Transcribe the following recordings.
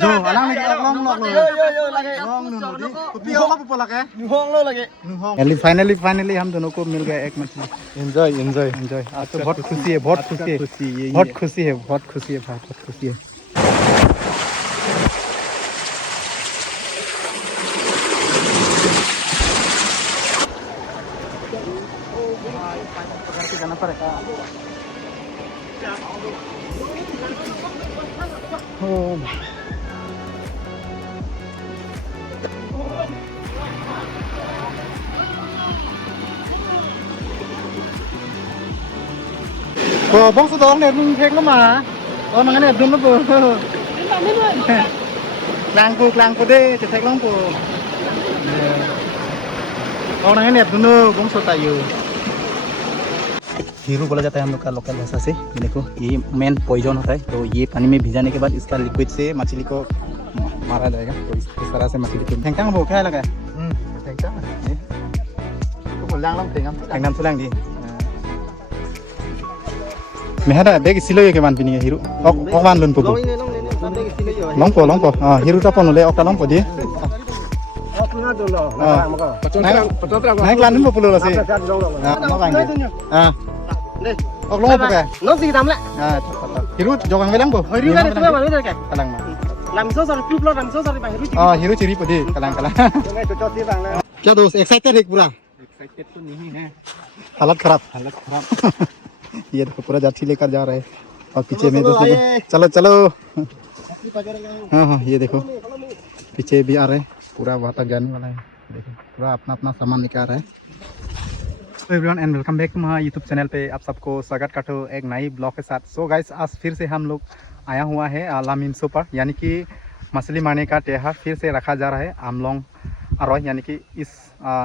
ดูอะไรนี่ลองเลยลองหนูดิเปรี้ยวมากปุ๊บละแกหนูห้องเลยละแกหนูห้อง finally हम दोनों को मिल गया एक मछली एंजॉय आज तो बहुत खुशी है बहुत खुशी है बहुत खुशी है बहुत खुशी है भाई बहुत खुशी है पकड़ के जाना पड़ेगा bóng số đó này mình thèn lắm mà mà cái này đúng lắm bro làng cô đây chỉ thèn lắm bro cái này đúng nữa bóng số tài yêu hero बोला जाता है हम लोग का लोकल भाषा से ये देखो ये मेन पॉइजन होता है तो ये पानी में भिजाने के बाद इसका लिक्विड से मछली को मारा जाएगा तो इस तरह से मछली को ठेंगटांग वो क्या लगा ठेंगटांग ये तो बोल लांग ठेंगटांग से लांग दी मैं है ना बेग सिलो ये के मान पिनी हीरो ऑकवान लोन पुपु लॉन्ग पो हीरो टा पन ले ऑक्टा लॉन्ग पो दी नाइक लान पुपु लो से मा बांग ऑक लॉन्ग पो के नो सी दाम ले हीरो जोगांग वेलांग पो हीरो का तुबा मानु दे के कलांग लामसो सर क्लिप लो लामसो सर हीरो चिरी पो दी कलांग क्या दोस्त एक्साइटेड है पूरा एक्साइटेड तो नहीं है हालत खराब ये देखो पूरा जाठी लेकर जा रहे हैं और पीछे में दोस्तों चलो हाँ ये देखो पीछे भी आ रहे हैं पूरा वहाँ तक जाने वाला है देखो पूरा अपना सामान लेकर आ रहा है तो everyone and welcome back to my YouTube channel पे आप सबको स्वागत करता हूँ एक नई ब्लॉग के साथ। सो गाइस आज फिर से हम लोग आया हुआ है लामिनसो पर यानी कि मछली मारने का त्योहार फिर से रखा जा रहा है अमलोंग अरॉय यानी कि इस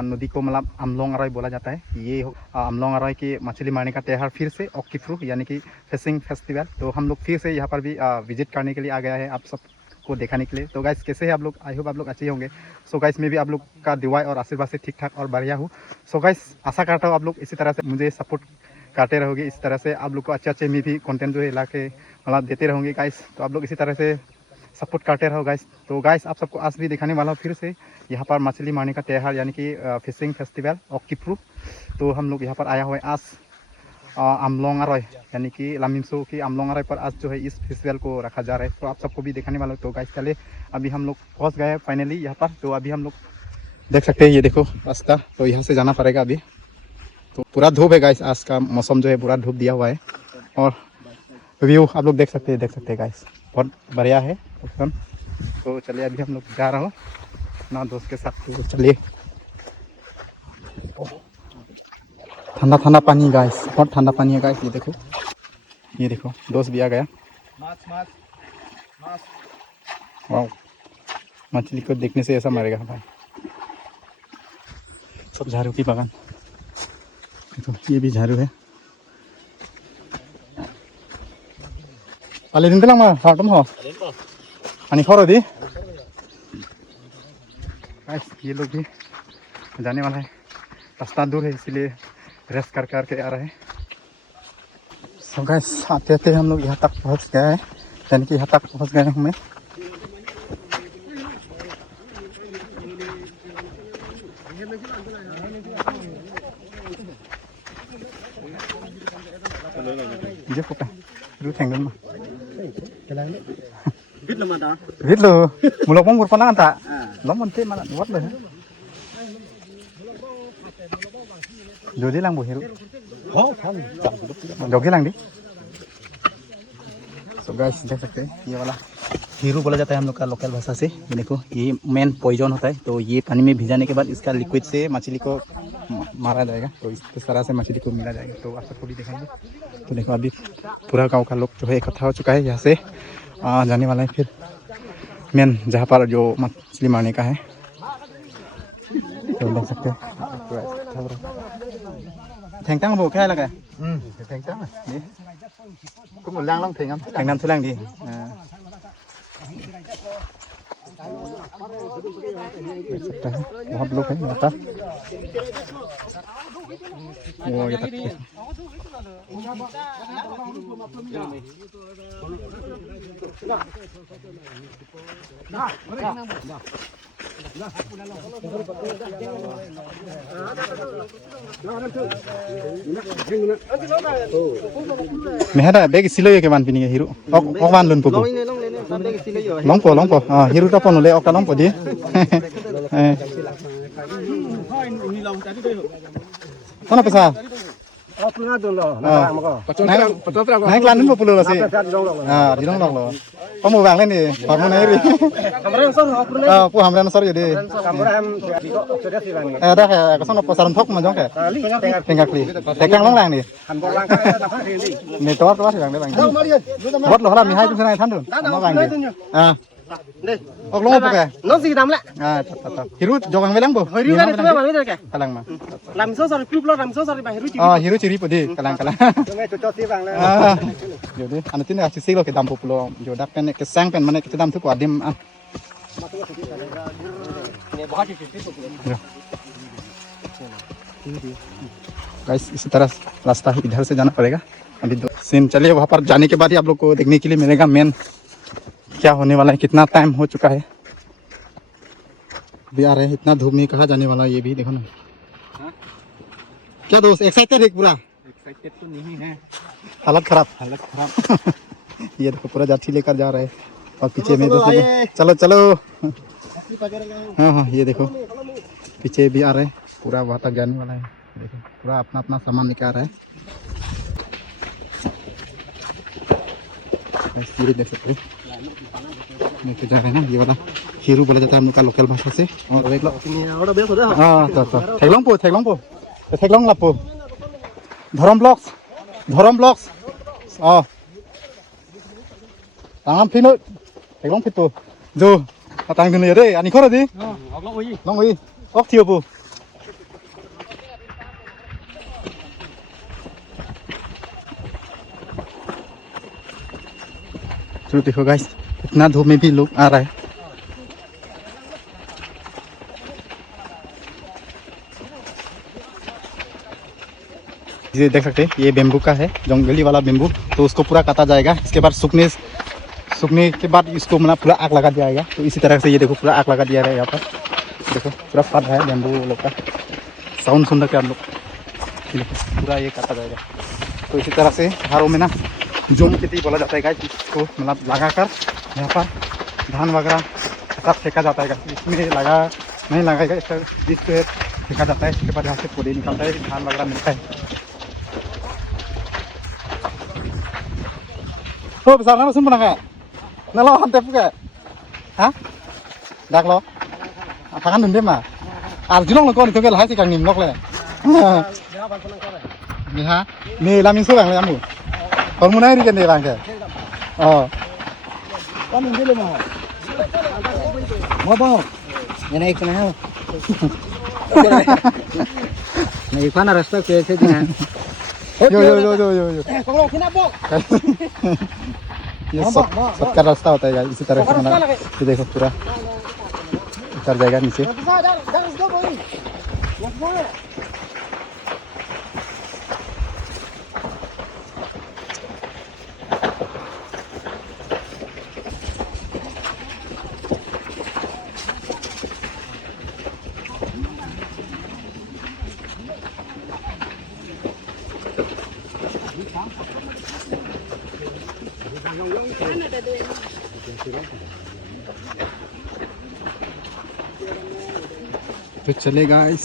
नदी को मतलब अमलोंग अरॉय बोला जाता है। ये अमलोंग अरॉय की मछली मारने का त्योहार फिर से ओक्कीफ्रू यानी कि फिशिंग फेस्टिवल तो हम लोग फिर से यहाँ पर भी विजिट करने के लिए आ गया है आप सबको दिखाने के लिए। तो गाइस कैसे है आप लोग, आई होप आप लोग अच्छे ही होंगे। सो गाइस मैं भी आप लोग का दुआ और आशीर्वाद से ठीक ठाक और बढ़िया हूँ। सो गाइस आशा करता हूँ आप लोग इसी तरह से मुझे सपोर्ट करते रहोगे, इस तरह से आप लोग को अच्छे मैं भी कंटेंट जो है ला के मतलब देते रहोगे गाइस। तो आप लोग इसी तरह से सपोर्ट करते रहो गाइस। तो गाइस आप सबको आज भी दिखाने वाला हूँ फिर से यहाँ पर मछली मारने का त्योहार यानी कि फिशिंग फेस्टिवल ओक्कीफ्रू। तो हम लोग यहाँ पर आया हुआ है आज अमलोंग अरॉय यानी कि लामिनसो की अमलोंग अरॉय पर आज जो है इस फेस्टिवल को रखा जा रहा है। तो आप सबको भी दिखाने वाला हूँ। तो गाइस चले अभी हम लोग पहुँच गए हैं फाइनली यहाँ पर। तो अभी हम लोग देख सकते हैं ये देखो रास्ता, तो यहाँ से जाना पड़ेगा अभी। तो पूरा धूप है गाइस, आज का मौसम जो है पूरा धूप दिया हुआ है और व्यू आप लोग देख सकते हैं गाइस बहुत बढ़िया है एकदम। तो चलिए अभी हम लोग जा रहा हूँ अपना दोस्त के साथ। तो चलिए ठंडा पानी गाइस, बहुत ठंडा पानी है गाइस। ये देखो दोस्त भी आ गया। वाह मछली को देखने से ऐसा मरेगा भाई। सब झाड़ू की बागान, तो ये भी झाड़ू है। अले दिन तक मा हाटम हो अनि खरो दी गाइस। ये लोग भी जाने वाला है, रास्ता दूर है इसलिए रेस्ट करके आ रहे हैं। सो गाइस आते हम लोग यहाँ तक पहुँच गए हैं यानी कि यहाँ तक पहुँच गए हमें। ये फोटा रू थेंगन मा viết lừa một lộc bóng một con ăn tạ lóng một thêm mà vót lừa rồi đi lăng buổi hiểu rồi cái lăng đi। So guys देख सकते हैं ये वाला हीरो बोला जाता है हम लोग का लोकल भाषा से। ये देखो ये मेन पॉइजन होता है तो ये पानी में भिजाने के बाद इसका लिक्विड से मछली को मारा जाएगा तो इस तरह से मछली को मिला जाएगा। तो आप सबको भी दिखाएंगे। तो देखो अभी पूरा गांव का लोग जो है इकट्ठा हो चुका है, यहाँ से जाने वाला है फिर मेन जहाँ पर जो मछली मारने का है। तो देख सकते हैं ठेंगटांग वो क्या लगा ठेंगटांग ये cũng một lang long thềng lắm thềng năm thứ lang đi देख सकते हैं बहुत लोग हैं यहाँ पर। वो ये तक मेहरा बेग सिलो ये के मान पिनी हिरो ok wan lun pupu longpo hiru ta ponu le ok ta longpo di mana pesa naik lan pupu lo sih di long lo kamu bang lên đi kamu naik đi pu hamran sor jadi dah kayak kesana pasaran thok mà giống kayak tengah kli tekang long lang đi này to to thì bang đấy bang bớt lo là 12 chúng này thắn được nó bang đi ok long apa kayak nó gì đam lạ hiru jogang velang bu hiru kan itu mah itu kayak kalang mah làm số rồi club lo làm số rồi bang hiru chỉ hiru ciri pudi kalang jadi anu tin ya sisi lo ke dam populo yo dak pen ke sang pen mana ke dam tu ko adim an guys इसी तरह रास्ता इधर से जाना पड़ेगा अभी दो scene चलिए वहाँ पर जाने के बाद ही आप लोग को देखने के लिए मिलेगा मेन क्या होने वाला है कितना टाइम हो चुका है अभी आ रहे हैं इतना धूप में कहाँ जाने वाला है ये भी देखो ना क्या दोस्त एक्साइटेड है पूरा एक्साइटेड तो नहीं है हालत खराब ये देखो पूरा जाठी लेकर जा रहे हैं और पीछे में दोस्त चलो चलो हाँ ये देखो पीछे भी आ रहे हैं पूरा वहाँ तक जाने वाला है देखो पूरा अपना अपना सामान लेके आ रहा है देख सकते लेके जा रहे हैं ना ये वाला खीरू बोला जाता है हम लोग का लोकल भाषा से और एक ठेगलोंग लापो धरम ब्लॉक्स तांगam pino ठेगलोंग पितो जो तांग दुनिया दे ani khoro di long ui ok thiêu bu जो देखो गाइस इतना धूप में भी लोग आ रहा है ये देख सकते हैं ये बेम्बू का है जंगली वाला बेम्बू तो उसको पूरा काटा जाएगा इसके बाद सूखने के बाद इसको मतलब पूरा आग लगा दिया जाएगा तो इसी तरह से ये देखो पूरा आग लगा दिया है यहाँ पर देखो पूरा फट रहा है बेम्बू लोग का साउंड सुन रहे आप लोग पूरा ये काटा जाएगा तो इसी तरह से हारों में ना जोम खेती बोला जाता है गाइस इसको मतलब लगाकर यहाँ पर धान वगैरह सब फेंका जाता है इसमें नहीं लगाएगा इसका बीज पे फेंका जाता है इसके बाद यहाँ से पौधे निकलता है धान वगैरह मिलता है तो besar na sumpah nggak nalo hante puke hah dak lo apa kan dendam mah arjulong lo kon itu ke lahai sih kang nimlok le nih ha nih lamin sulang le amu kamu naik kan deh bang ke oh kan ini le mah mau bang ini naik sana hal naik mana rasta ke sih yo kalau kena bok ये सब का रास्ता होता है इसी तरह से मतलब ये देखो पूरा उतर जाएगा नीचे तो चलेगा इस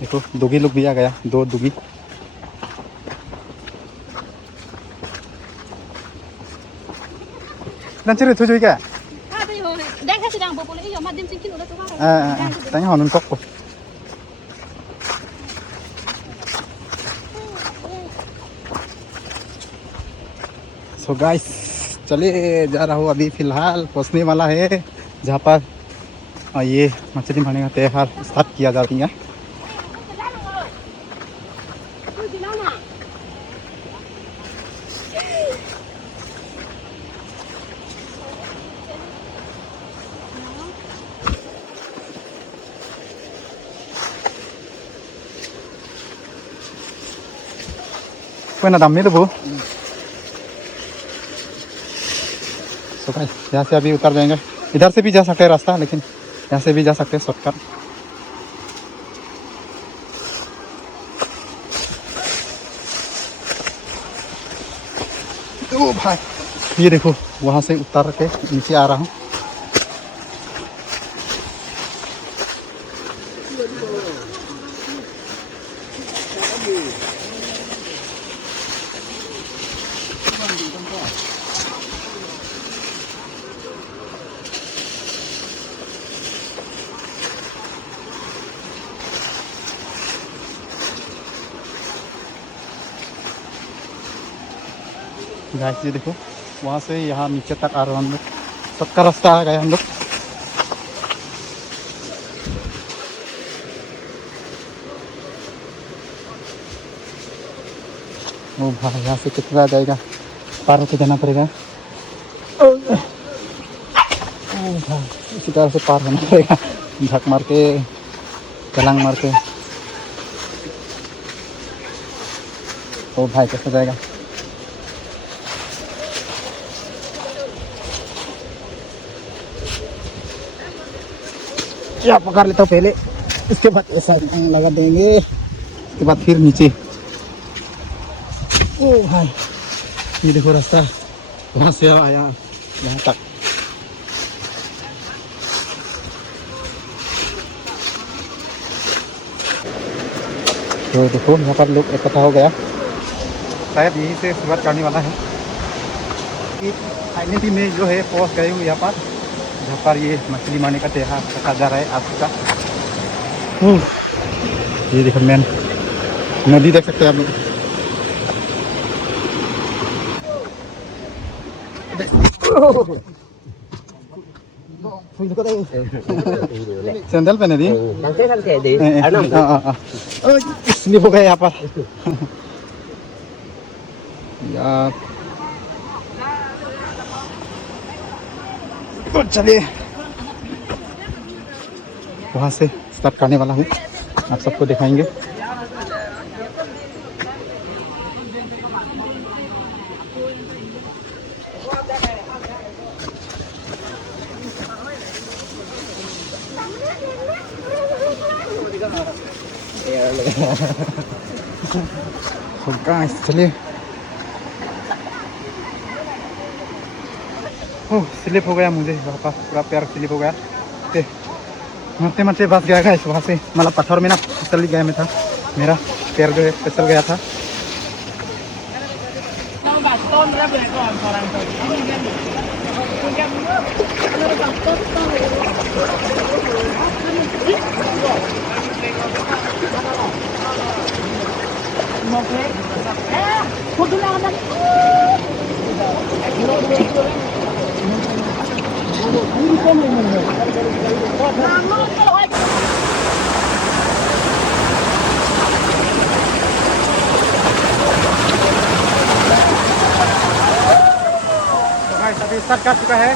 देखो दुगी लोग भी आ गया दो दुगी nanti itu juga tanya honun kok so guys चलिए जा रहा हूँ अभी फ़िलहाल पहुँचने वाला है जहाँ पर ये मछली मारने का त्यौहार स्टार्ट किया जा रही है। कोई ना दम तो वो सो गाइस यहाँ से अभी उतर जाएंगे। इधर से भी जा सकते हैं रास्ता, लेकिन यहाँ से भी जा सकते हैं शॉर्टकट। ओ भाई ये देखो वहाँ से उतर के नीचे आ रहा हूँ। गाइस ये देखो वहाँ से यहाँ नीचे तक आ रहा हूँ हम लोग। सबका रास्ता आ गया हम लोग। ओ भाई यहाँ से कितना जाएगा, पार होके जाना पड़ेगा। ओ भाई इसी तरह से पार होना पड़ेगा, झक मार के छलांग मार के। ओ भाई कैसे जाएगा। क्या पकड़ लेता हूँ पहले, इसके बाद ऐसा लगा देंगे, इसके बाद फिर नीचे। ओ भाई ये देखो रास्ता वहाँ से आया यहाँ तक। तो देखो यहाँ पर लोग इकट्ठा हो गया, शायद यहीं से शुरुआत करने वाला है। फाइनली में जो है पहुँच गए हूँ यहाँ पर, जहाँ पर ये मछली मारने का त्यौहार रखा जा रहा है आज का। ये देखो मैन नदी देख सकते हैं आप लोग। सैंडल पहने दी स्लिप हो गए यहाँ पर यार। तो चलिए वहाँ से स्टार्ट करने वाला हूँ, आप सबको दिखाएंगे। चलिए ओह स्लिप हो गया मुझे वहाँ पर, पूरा पैर स्लिप हो गया। मरते मरते बस गया इस वहाँ से, मतलब पत्थर में ना फिसल गया मैं था, मेरा पैर जो है फिसल गया था। अभी स्टार्ट कर चुका है।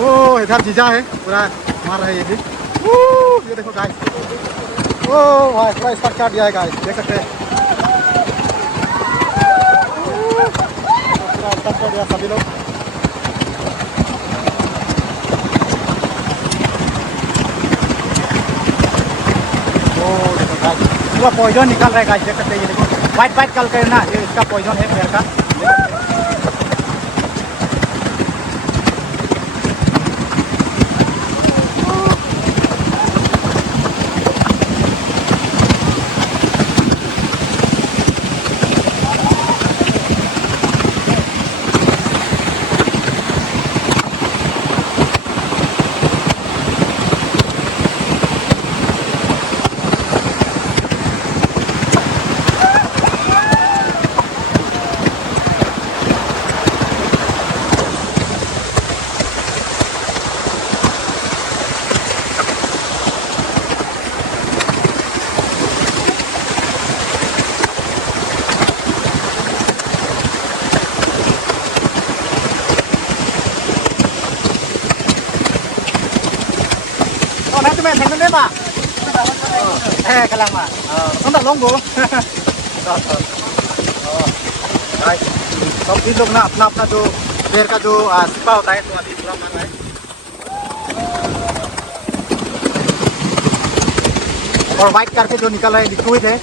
ओ इधर जीजा है पूरा मार रहा है ये भी। ये देखो गाइस, ओ भाई पूरा स्टार्ट कर दिया है गाइस, देख सकते हैं पूरा स्टार्ट कर दिया सभी लोग। ओ देखो गाइस पूरा पॉइजन निकाल रहा है गाइस, देख सकते हैं ये देखो वाइट वाइट कल कर ना, ये इसका पॉइजन है पैर का। Kalama. Không đặt lông bố. सब भी लोग ना अपना अपना जो पेड़ का जो सिपा होता है तो अभी पूरा मार रहा है। और वाइट करके जो निकल रहा है लिक्विड है,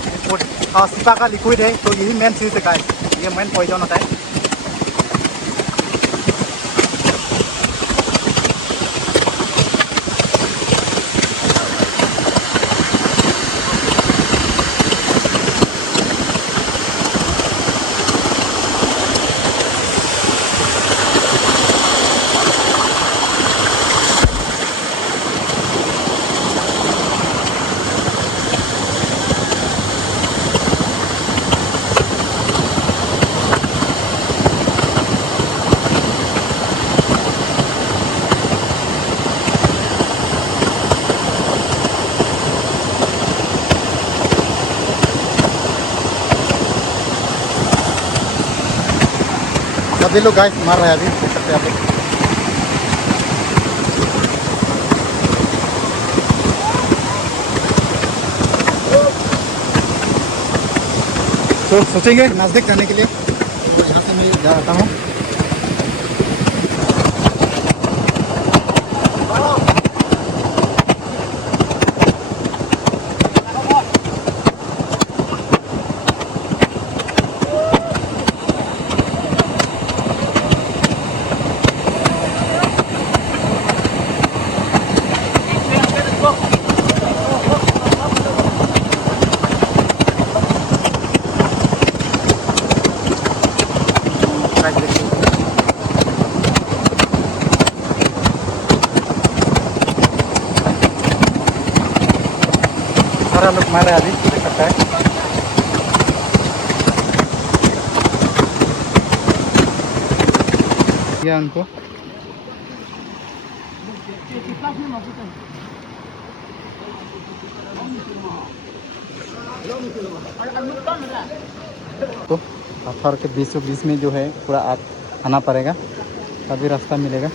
सिपा का लिक्विड है, तो यही मेन चीज़ है गाइस, ये मेन पॉइजन होता है। सभी लोग गाइस मार रहे हैं, अभी देख सकते हैं आप लोग। तो सोचेंगे नज़दीक जाने के लिए, तो यहाँ से मैं जा रहा हूँ। सारा लोग मारे अभी देख सकता है। किया उनको तो पत्थर के बीच में जो है पूरा आना पड़ेगा, तभी रास्ता मिलेगा।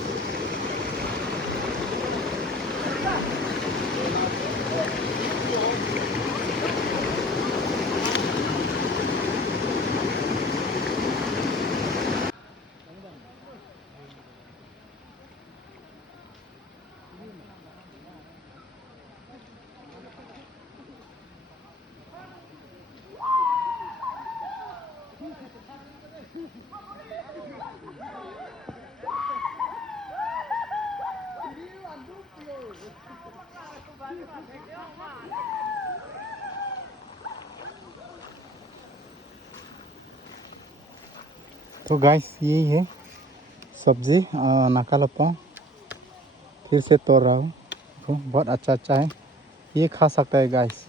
तो गाइस यही है सब्जी नाका लपा, फिर से तोड़ रहा हूँ। तो बहुत अच्छा है, ये खा सकता है गाइस।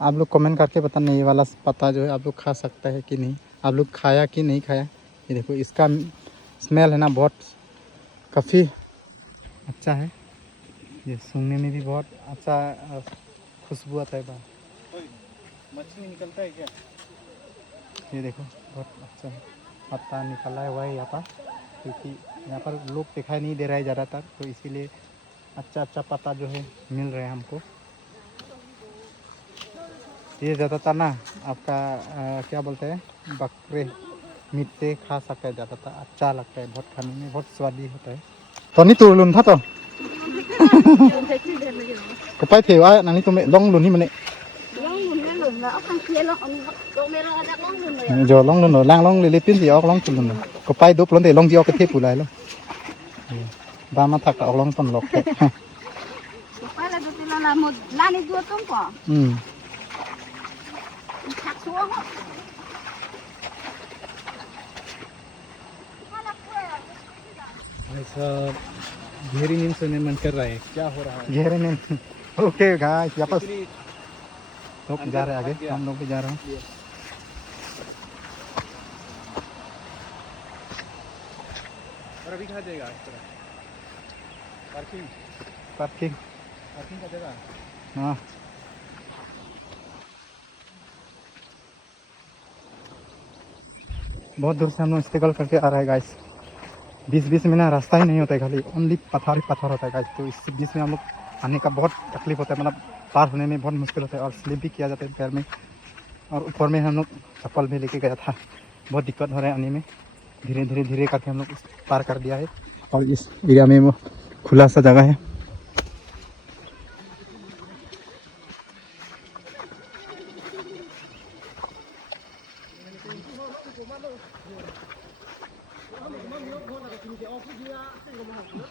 आप लोग कमेंट करके बताना ये वाला पत्ता जो है आप लोग खा सकता है कि नहीं, आप लोग खाया कि नहीं खाया। ये देखो इसका स्मेल है ना, बहुत काफ़ी अच्छा है, ये सूंघने में भी बहुत अच्छा खुशबू आता है बाहर। मछली निकलता है क्या? ये देखो बहुत अच्छा पत्ता निकला हुआ है यहाँ पर, क्योंकि यहाँ पर लोग दिखाई नहीं दे रहा है ज़्यादातर, तो इसीलिए अच्छा पत्ता जो है मिल रहा है हमको। ये ज़्यादातर ना आपका क्या बोलते हैं, बकरे मीट से खा सकते हैं ज़्यादातर, अच्छा लगता है, बहुत खाने में बहुत स्वादिष्ट होता है। तो नहीं तोड़ लून था तो पाई थे वाह नानी तुम्हें लॉन्ग लून ही मने जो लॉन्ग लून लांग लॉन्ग ले pin gì ốc lóng chừng lún có पाई đốt lún để lóng gì cái thế phụ lại luôn ba má thạc ốc lóng toàn lọc thế phải là tụi nó là một lan đi đua tông quả thạc xuống ऐसा गहरी नींद सोने मन कर रहा है, क्या हो रहा है? गहरे नींद ओके गाइस, यहाँ पर लोग जा रहे हैं आगे, हम लोग भी जा रहे हैं। और अभी कहाँ जाएगा इस तरह? पार्किंग पार्किंग पार्किंग का जगह। हाँ बहुत दूर से हम लोग स्ट्रगल करके आ रहे हैं गाइस। 20 में ना रास्ता ही नहीं होता है, खाली ओनली पत्थर ही पत्थर होता है गाइस। तो इस बीच में हम लोग आने का बहुत तकलीफ होता है, मतलब पार होने में बहुत मुश्किल होता है और स्लिप भी किया जाता है पैर में। और ऊपर में हम लोग चप्पल भी लेके गया था, बहुत दिक्कत हो रहा है आने में। धीरे धीरे करके हम लोग पार कर दिया है। और इस एरिया में वो खुला सा जगह है।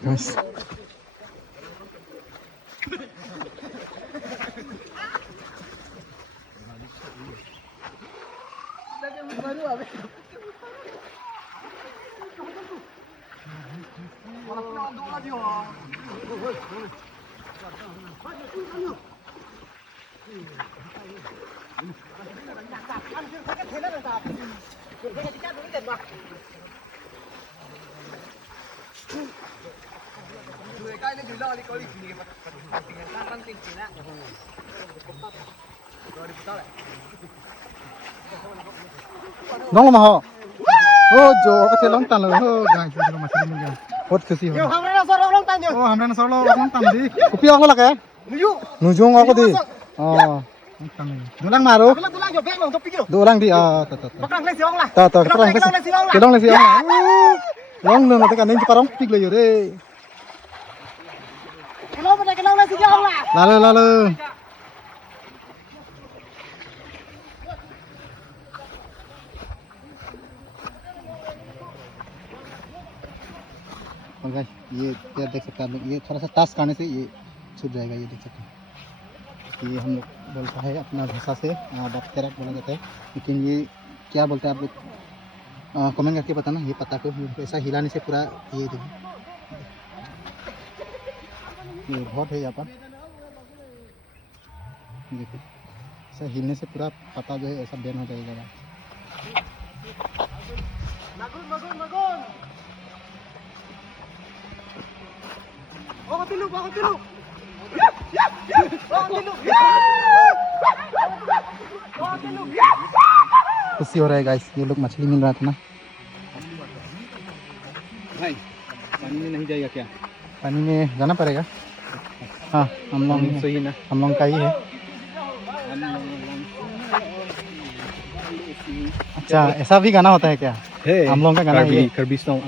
Guys. Nóng lắm hả? Ô जो có thể lóng tàn rồi. Ô guys, itu masih ini ya. बहुत खुशी हो। ओ हमरा न solo लóng tàn đi. Kopi aku lah ya. Nujung aku di. Oh. Dulang maru. Dulang di ta kerang le siong. Long nang nanti kan ini parang pig lagi re. Lalu. और guys ये क्या देख सकते हैं आप लोग, ये थोड़ा सा टास्क करने से ये छूट जाएगा। ये देख सकते हैं, ये हम लोग बोलता है अपना भाषा से बात बोला जाता है, लेकिन ये क्या बोलते हैं आप लोग कमेंट करके बताना। ये पता को ऐसा हिलाने से पूरा ये देखिए, ये बहुत है यहाँ पर। देखिए ऐसा हिलने से पूरा पता जो है ऐसा बैन हो जाएगा। खुशी हो रहा है गाइस, ये लोग मछली मिल रहा था ना। भाई पानी में नहीं जाएगा क्या? पानी में जाना पड़ेगा। हाँ हम लोग सही ना, हम लोग का ही है। अच्छा ऐसा भी गाना होता है क्या? हम लोग का गाना है Kirby song,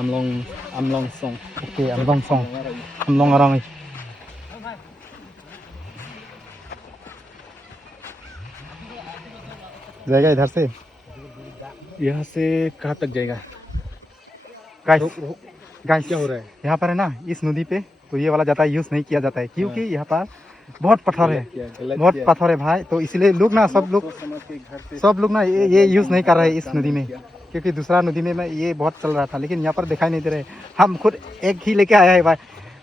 Amlong song. Okay अमलोंग सॉन्ग, हम लोग आ जाएगा इधर से। यहाँ से कहाँ तक जाएगा? गाइस क्या हो रहा है? यहाँ पर है ना, इस नदी पे तो ये वाला जाता है यूज़ नहीं किया जाता है, क्योंकि यहाँ पर बहुत पत्थर है, बहुत पत्थर है भाई। तो इसलिए लोग ना सब लोग ना ये यूज़ नहीं कर रहे हैं इस नदी में, क्योंकि दूसरा नदी में ये बहुत चल रहा था, लेकिन यहाँ पर दिखाई नहीं दे रहे। हम खुद एक ही लेके आया है भाई,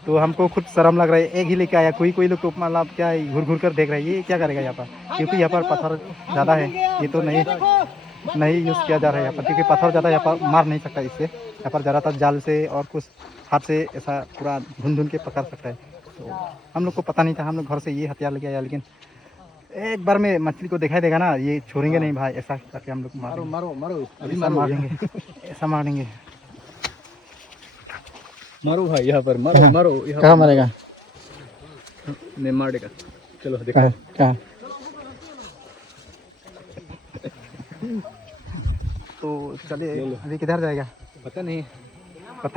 तो हमको खुद शर्म लग रहा है, एक ही लेके आया। कोई लोग तो मतलब क्या घूर कर देख रहा है, ये क्या करेगा यहाँ पर, क्योंकि यहाँ पर पत्थर ज़्यादा है। ये तो नहीं यूज़ किया जा रहा है यहाँ पर, क्योंकि पत्थर ज़्यादा यहाँ पर मार नहीं सकता इससे। यहाँ पर ज़्यादातर जाल से और कुछ हाथ से ऐसा पूरा धुन के पकड़ सकता है। तो हम लोग को पता नहीं था, हम लोग घर से ये हथियार लेके आया, लेकिन एक बार में मछली को दिखाई देगा ना, ये छोड़ेंगे नहीं भाई। ऐसा करके हम लोग मारो अभी मारेंगे, ऐसा मारेंगे। मारो भाई यहाँ पर, मारो कहाँ मारेगा? मैं मार देगा। चलो देखो कहाँ। तो चलिए अभी किधर जाएगा पता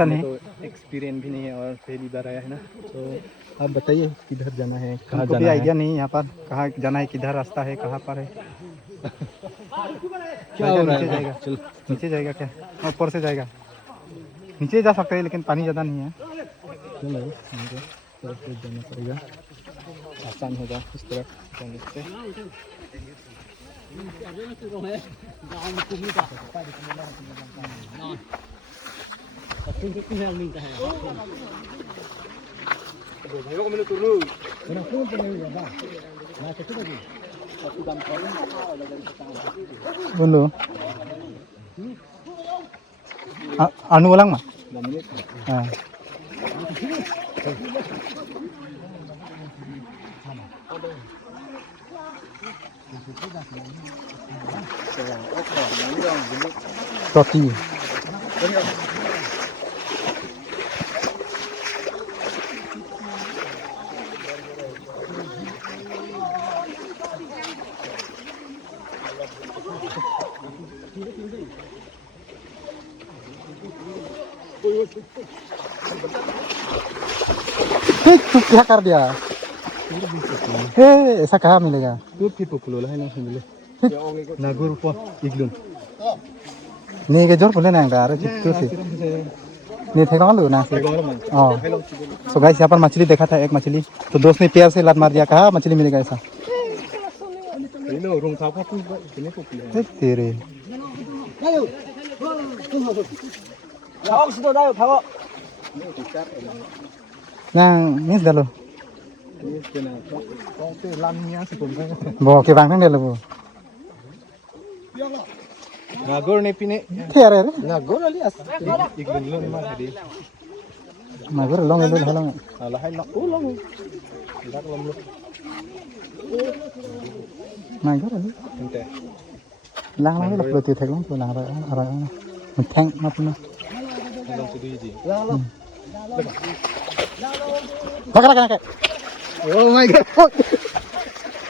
नहीं तो एक्सपीरियंस भी नहीं है और पहली बार आया है ना, तो आप बताइए किधर जाना है, कहाँ हमको जाना भी है? आइडिया नहीं यहाँ पर कहाँ जाना है, किधर रास्ता है, कहाँ पर है। क्या हो रहा नीचे है? जाएगा, चलो नीचे जाएगा क्या? ऊपर से जाएगा, नीचे जा सकते हैं, लेकिन पानी ज़्यादा नहीं है। चलो हमको जाना पड़ेगा, आसान होगा इस तरफ जाने से। Bunuh. Anu ulang mah. Roti. तू क्या कर दिया? हे ऐसा कहाँ मिलेगा? Tuh tipe pulau lah yang sendiri. Nagur po iglun. नहीं के जोर बोले ना अंगार चित्तू से नहीं थे कौन लोग ना से हाँ सो गाइस यहाँ पर मछली देखा था एक मछली तो दोस्त ने पैर से लात मार दिया कहा मछली मिलेगा ऐसा Ini orang kapal pun ini populer. तेरे ना मिस डालो Ini kena. Kau tu lamnya sekolah. वो के बांग डालो वो Nagur ni pine. थे यार यार Nagur alias. Iglun lon mah tadi. मगर लोंग लोंग हेलोंग Alah hai nak ulang. Dak lom lu. मगर Ente. लांग लांग लोग लोग थे लोंग तो लांग रहा रहाมันแทงมาปุ๊บนะ Long tu di. มากันกัน Oh my god.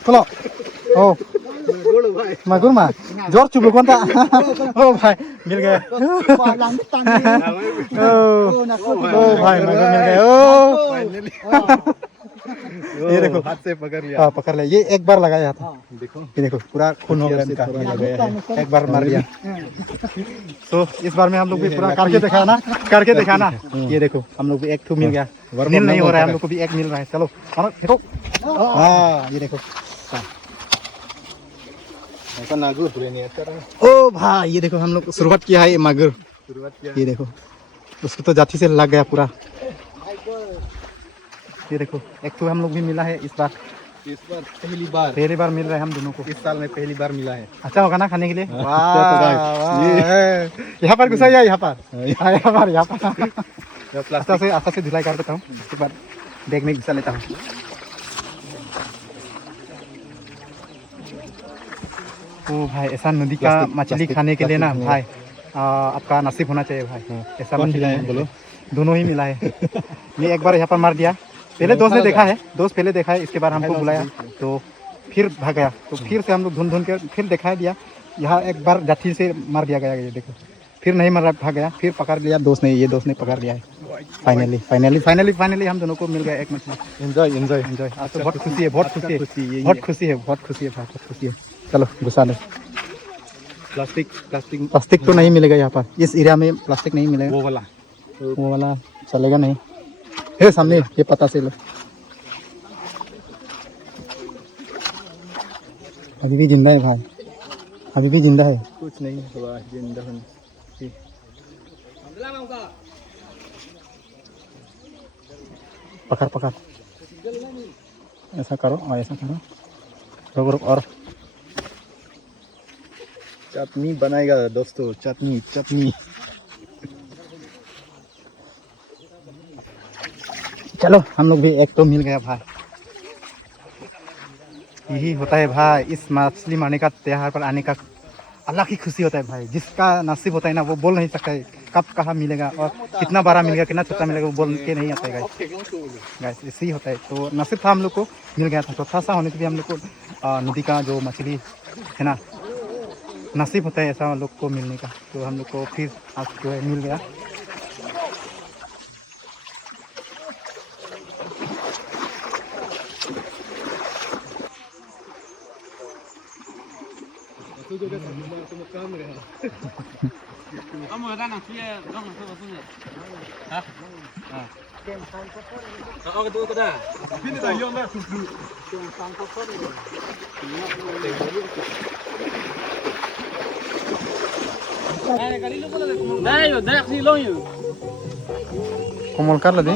ก็หรอโอ้ Nagur bhai. मगर मा जोर चुप लोग कौन था ओ भाई मिल गए ओ भाई मगर मिल गए ओ ये देखो हाथ से पकड़ लिया. हाँ पकड़ लिया ये एक बार लगाया था देखो. ये देखो पूरा खून हो गया इनका एक बार मार दिया तो इस बार में हम लोग भी पूरा करके देखा ना ये देखो हम लोग भी एक ठू मिल गया नील नहीं हो रहा है हम लोग को भी एक मिल रहा है चलो देखो हाँ ये देखो ऐसा नागुर बोले नहीं है. ओ भाई ये देखो हम लोग शुरुआत किया है ये मगर शुरुआत किया. ये देखो उसको तो जाठी से लग गया पूरा ये देखो एक तो हम लोग भी मिला है इस बार इस बार पहली बार मिल रहा है हम दोनों को इस साल में पहली बार मिला है. अच्छा होगा ना खाने के लिए हाँ, वाह यहाँ पर घुसा यहाँ पर यहाँ पर अच्छा से धुलाई कर देता हूँ उसके बाद बैग में घुसा लेता हूँ ओ भाई ऐसा नदी का मछली खाने के लिए ना भाई आपका नसीब होना चाहिए भाई ऐसा कौन मछली मिला है है बोलो. दोनों ही मिला है ये एक बार यहाँ पर मार दिया पहले दोस्त ने देखा है दोस्त पहले देखा है इसके बाद हमको बुलाया तो फिर भाग गया तो फिर से हम लोग ढूंढ कर फिर दिखा दिया यहाँ एक बार जाठी से मार दिया गया ये देखो फिर नहीं मारा भाग गया फिर पकड़ लिया दोस्त ने पकड़ लिया है फाइनली हम दोनों को मिल गया एक मछली एंजॉय. आज तो बहुत खुशी है चलो घुसा ले प्लास्टिक तो नहीं मिलेगा यहाँ पर इस एरिया में प्लास्टिक नहीं मिलेगा वो वाला चलेगा नहीं है सामने ये पता से लो अभी भी जिंदा है भाई अभी भी जिंदा है कुछ नहीं हुआ जिंदा हूं. पकड़ ऐसा करो और ऐसा करो रुक और चटनी बनाएगा दोस्तों. चटनी चलो हम लोग भी एक तो मिल गया भाई यही होता है भाई इस मछली मारने का त्योहार पर आने का अलग ही खुशी होता है भाई जिसका नसीब होता है ना वो बोल नहीं सकता है कब कहाँ मिलेगा और कितना बड़ा मिलेगा कितना छोटा मिलेगा वो बोल के नहीं आता है गाइस ऐसे ही होता है तो नसीब था हम लोग को मिल गया था छोटा सा होने से भी हम लोग को नदी का जो मछली है ना नसीब होता है ऐसा हम लोग को मिलने का तो हम लोग को फिर आज जो है मिल गया Komol kar lagi.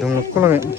Dong ko lagi.